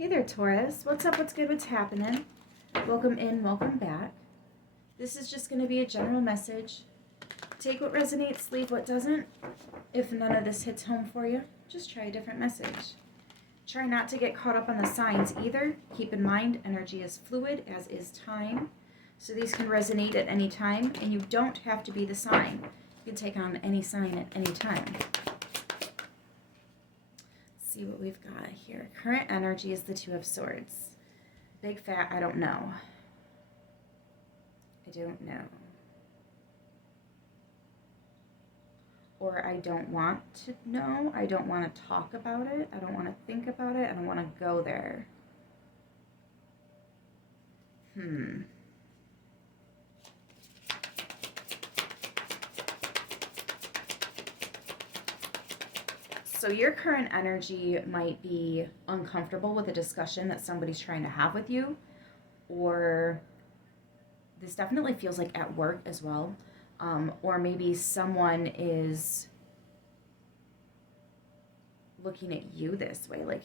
Hey there, Taurus. What's up? What's good? What's happening? Welcome in, welcome back. This is just going to be a general message. Take what resonates, leave what doesn't. If none of this hits home for you, just try a different message. Try not to get caught up on the signs either. Keep in mind, energy is fluid, as is time. So these can resonate at any time, and you don't have to be the sign. You can take on any sign at any time. See what we've got here. Current energy is the Two of Swords. Big fat, I don't know. I don't know. Or I don't want to know. I don't want to talk about it. I don't want to think about it. I don't want to go there. So your current energy might be uncomfortable with a discussion that somebody's trying to have with you, or this definitely feels like at work as well, or maybe someone is looking at you this way, like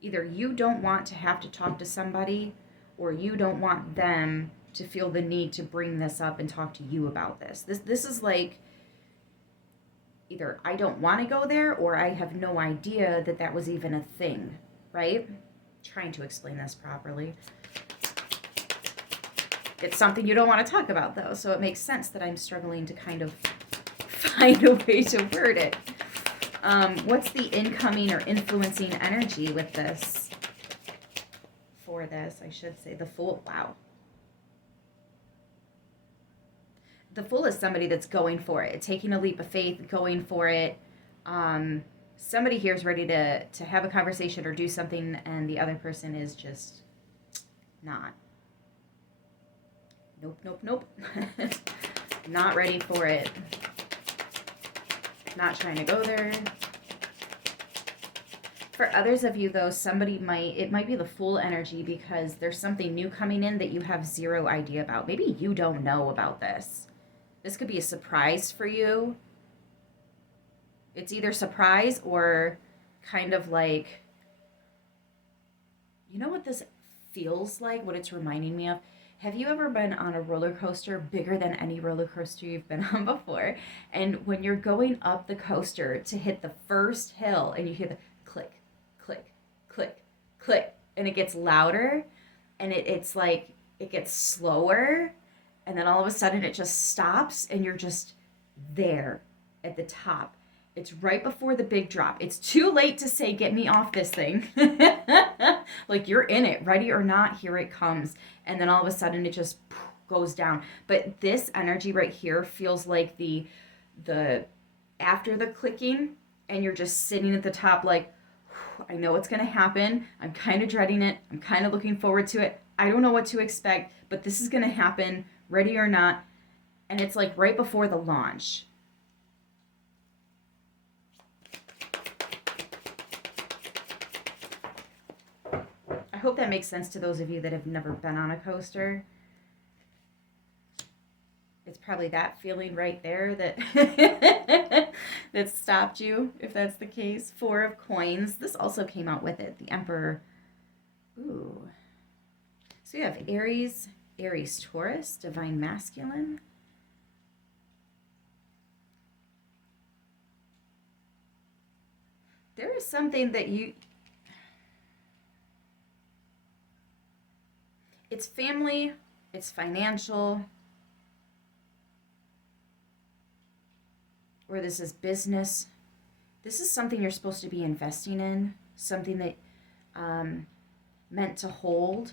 either you don't want to have to talk to somebody, or you don't want them to feel the need to bring this up and talk to you about this. This is like, either I don't want to go there, or I have no idea that that was even a thing, right? Trying to explain this properly. It's something you don't want to talk about, though, so it makes sense that I'm struggling to kind of find a way to word it. What's the incoming or influencing energy with this? For this, I should say. The Fool. Wow. The Fool is somebody that's going for it, taking a leap of faith, going for it. Somebody here is ready to have a conversation or do something, and the other person is just not. Nope. Not ready for it. Not trying to go there. For others of you, though, it might be the Fool energy because there's something new coming in that you have zero idea about. Maybe you don't know about this. This could be a surprise for you. It's either surprise or kind of like, you know what this feels like, what it's reminding me of? Have you ever been on a roller coaster bigger than any roller coaster you've been on before? And when you're going up the coaster to hit the first hill and you hear the click, click, click, click, and it gets louder and it's like it gets slower, and then all of a sudden it just stops and you're just there at the top. It's right before the big drop. It's too late to say, get me off this thing. Like, you're in it, ready or not, here it comes. And then all of a sudden it just goes down. But this energy right here feels like the after the clicking, and you're just sitting at the top like, I know what's going to happen. I'm kind of dreading it. I'm kind of looking forward to it. I don't know what to expect, but this is going to happen, ready or not. And it's like right before the launch. I hope that makes sense to those of you that have never been on a coaster. It's probably that feeling right there that that stopped you, if that's the case. 4 of Coins. This also came out with it. The Emperor. Ooh. So you have Aries, Taurus, Divine Masculine. There is something that it's family, it's financial, or this is business. This is something you're supposed to be investing in, something that meant to hold,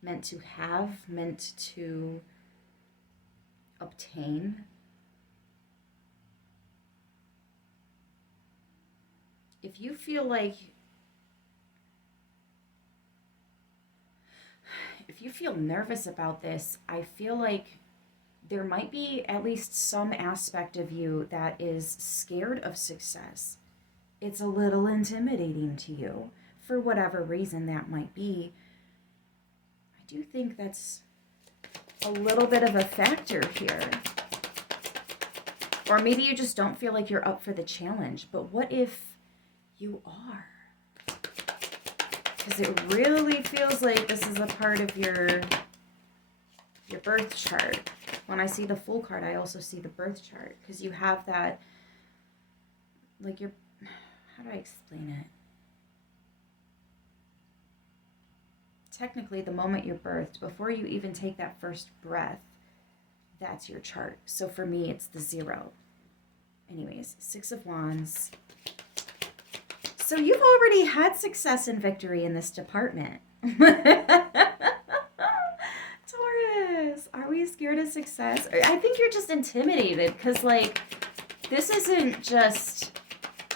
meant to have, meant to obtain. If you feel nervous about this, I feel like there might be at least some aspect of you that is scared of success. It's a little intimidating to you, for whatever reason that might be. I do think that's a little bit of a factor here. Or maybe you just don't feel like you're up for the challenge. But what if you are? Because it really feels like this is a part of your birth chart. When I see the Fool card, I also see the birth chart. Because you have that, like your, how do I explain it? Technically, the moment you're birthed, before you even take that first breath, that's your chart. So for me, it's the 0. Anyways, 6 of Wands. So you've already had success and victory in this department. Taurus, are we scared of success? I think you're just intimidated because, like, this isn't just...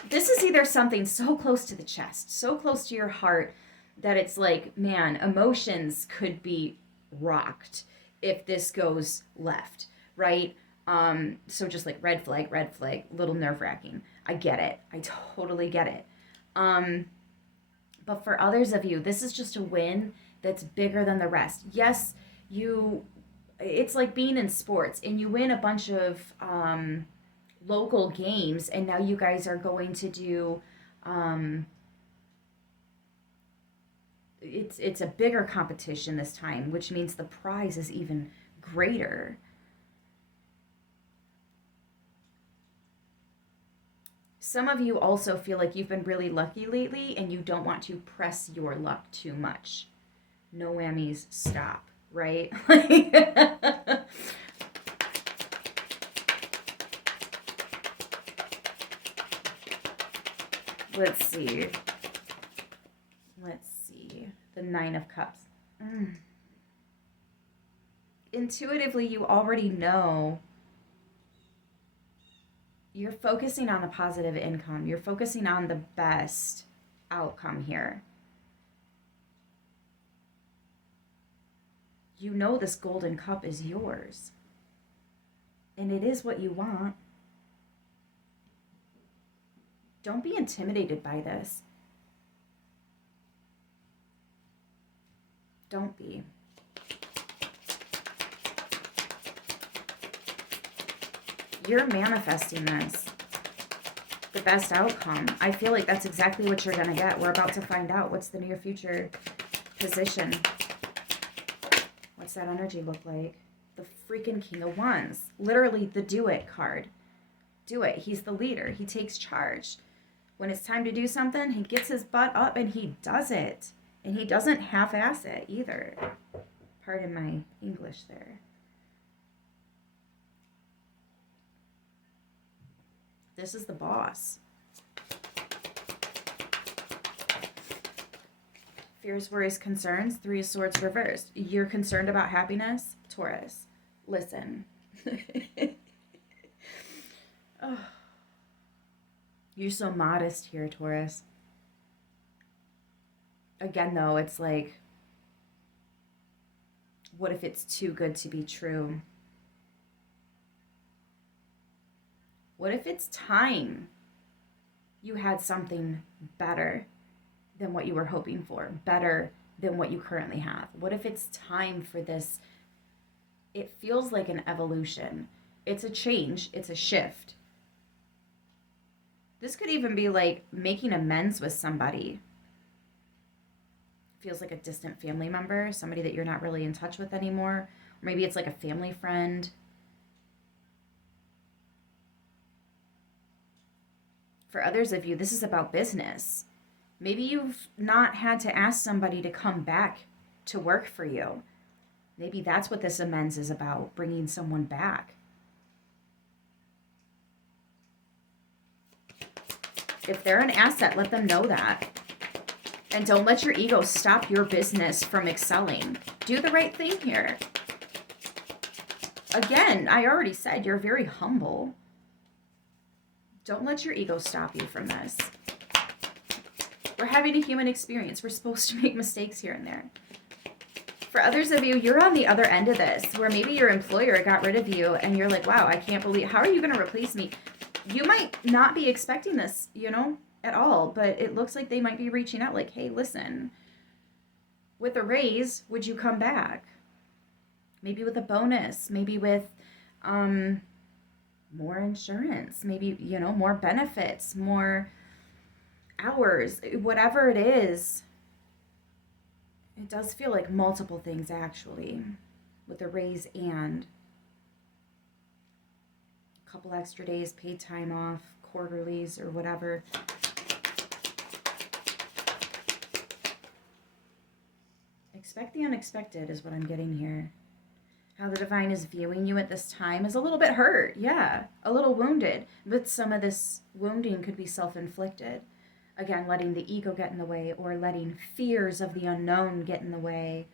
This is either something so close to the chest, so close to your heart, that it's like, man, emotions could be rocked if this goes left, right? So just like red flag, little nerve-wracking. I get it. I totally get it. But for others of you, this is just a win that's bigger than the rest. Yes, it's like being in sports and you win a bunch of local games, and now you guys are going to do it's a bigger competition this time, which means the prize is even greater. Some of you also feel like you've been really lucky lately and you don't want to press your luck too much. No whammies, stop, right? Let's see. The 9 of Cups. Intuitively, you already know you're focusing on the positive income. You're focusing on the best outcome here. You know this golden cup is yours. And it is what you want. Don't be intimidated by this. Don't be. You're manifesting this. The best outcome. I feel like that's exactly what you're going to get. We're about to find out what's the near future position. What's that energy look like? The freaking King of Wands. Literally the do it card. Do it. He's the leader. He takes charge. When it's time to do something, he gets his butt up and he does it. And he doesn't half-ass it either. Pardon my English there. This is the boss. Fears, worries, concerns. 3 of Swords reversed. You're concerned about happiness? Taurus, listen. Oh. You're so modest here, Taurus. Again, though, it's like, what if it's too good to be true? What if it's time you had something better than what you were hoping for, better than what you currently have? What if it's time for this? It feels like an evolution. It's a change. It's a shift. This could even be like making amends with somebody. Feels like a distant family member, somebody that you're not really in touch with anymore. Or maybe it's like a family friend. For others of you, this is about business. Maybe you've not had to ask somebody to come back to work for you. Maybe that's what this amends is about, bringing someone back. If they're an asset, let them know that. And don't let your ego stop your business from excelling. Do the right thing here. Again, I already said you're very humble. Don't let your ego stop you from this. We're having a human experience. We're supposed to make mistakes here and there. For others of you, you're on the other end of this, where maybe your employer got rid of you and you're like, wow, I can't believe, how are you going to replace me? You might not be expecting this, at all, but it looks like they might be reaching out like, hey, listen, with a raise, would you come back? Maybe with a bonus, maybe with more insurance, maybe, more benefits, more hours, whatever it is. It does feel like multiple things, actually, with the raise and a couple extra days, paid time off, quarterlies, or whatever. Expect the unexpected is what I'm getting here. How the divine is viewing you at this time is a little bit hurt, yeah, a little wounded, but some of this wounding could be self-inflicted. Again, letting the ego get in the way or letting fears of the unknown get in the way.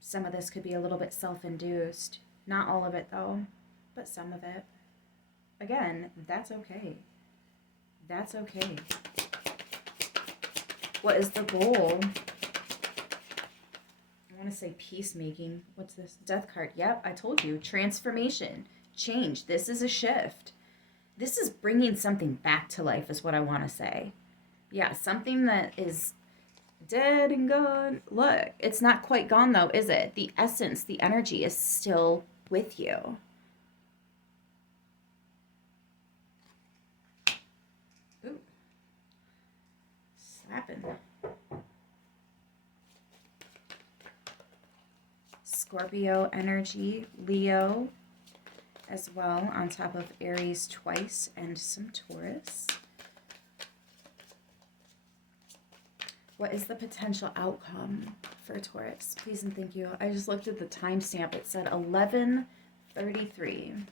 Some of this could be a little bit self-induced. Not all of it, though, but some of it. Again, that's okay. That's okay. What is the goal? I want to say peacemaking. What's this? Death card. Yep, I told you. Transformation. Change. This is a shift. This is bringing something back to life is what I want to say. Yeah, something that is dead and gone. Look, it's not quite gone though, is it? The essence, the energy is still with you. Ooh. Slapping. Scorpio energy, Leo as well, on top of Aries twice and some Taurus. What is the potential outcome for Taurus? Please and thank you. I just looked at the timestamp. It said 11:33.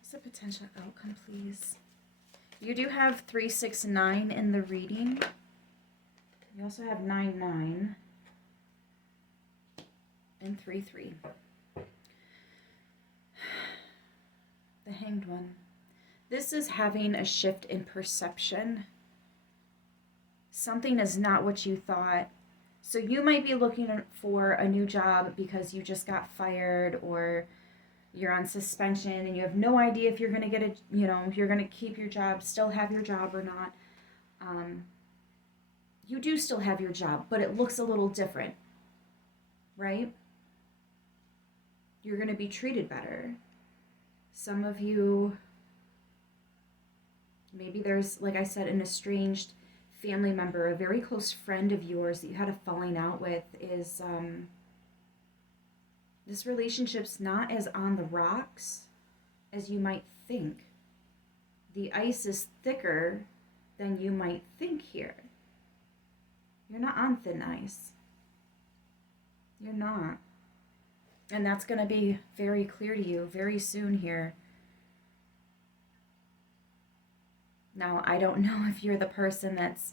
What's the potential outcome, please? You do have 369 in the reading. You also have 99 and 33. The Hanged One. This is having a shift in perception. Something is not what you thought. So you might be looking for a new job because you just got fired, or you're on suspension and you have no idea if you're going to get if you're going to keep your job, still have your job or not. You do still have your job, but it looks a little different, right? You're going to be treated better. Some of you, maybe there's, like I said, an estranged family member, a very close friend of yours that you had a falling out with is, this relationship's not as on the rocks as you might think. The ice is thicker than you might think here. You're not on thin ice. You're not. And that's going to be very clear to you very soon here. Now, I don't know if you're the person that's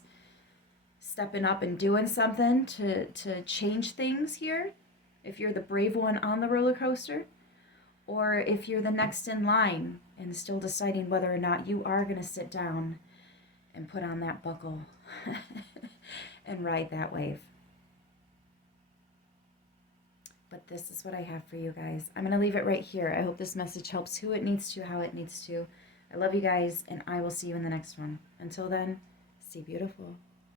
stepping up and doing something to change things here, if you're the brave one on the roller coaster, or if you're the next in line and still deciding whether or not you are going to sit down and put on that buckle and ride that wave. But this is what I have for you guys. I'm going to leave it right here. I hope this message helps who it needs to, how it needs to. I love you guys, and I will see you in the next one. Until then, stay beautiful.